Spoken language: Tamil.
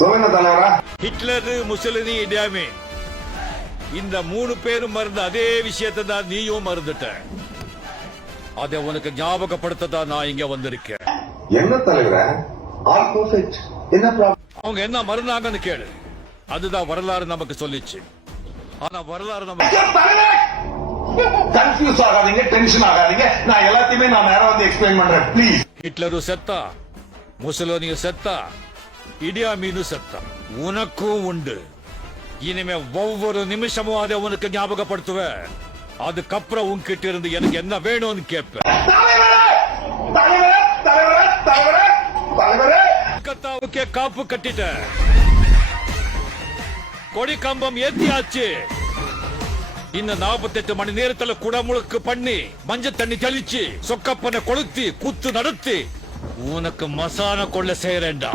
சொல்லுங்க தலைவரா. ஹிட்லர், முசலினி, இடி அமீன் இந்த 3 பேரும் மறந்த அதே விஷயத்தை தான் நீயும் மறந்துட்ட. அதை உனக்கு ஞாபகப்படுத்ததான் நான் இங்க வந்திருக்கேன். என்ன தலைவரா? All perfect. என்ன ப்ராப்ளம்? அவங்க என்ன மறந்தாங்கன்னு கேளு. அதுதான் வரலாறு நமக்கு சொல்லிச்சு. ஆனா வரலாறு நமக்கு கன்ஃபியூஸ் ஆகாதீங்க, டென்ஷன் ஆகாதீங்க. நான் எல்லாத்தையுமே நேரா வந்து எக்ஸ்பிளைன் பண்றேன் ப்ளீஸ். ஹிட்லரும் செத்தா, முசலினியும் செத்தா, இடி அமீனும் செத்தா. உனக்கும் உண்டு. இனிமே ஒவ்வொரு நிமிஷமும் அதை உனக்கு ஞாபகப்படுத்துவேன். அதுக்கப்புறம் உன்கிட்ட இருந்து எனக்கு என்ன வேணும்னு கேட்பேன். கத்தாவுக்கே காப்பு கட்டிட்ட. கொடி கம்பம் ஏத்தியாச்சு. இன்னும் 48 மணி நேரத்துல குடமுழுக்கு பண்ணி மஞ்சள் தண்ணி தெளிச்சு சொக்கப்பனை கொளுத்தி குத்து நடத்தி உனக்கு மசான கொள்ள செய்யறேன்டா.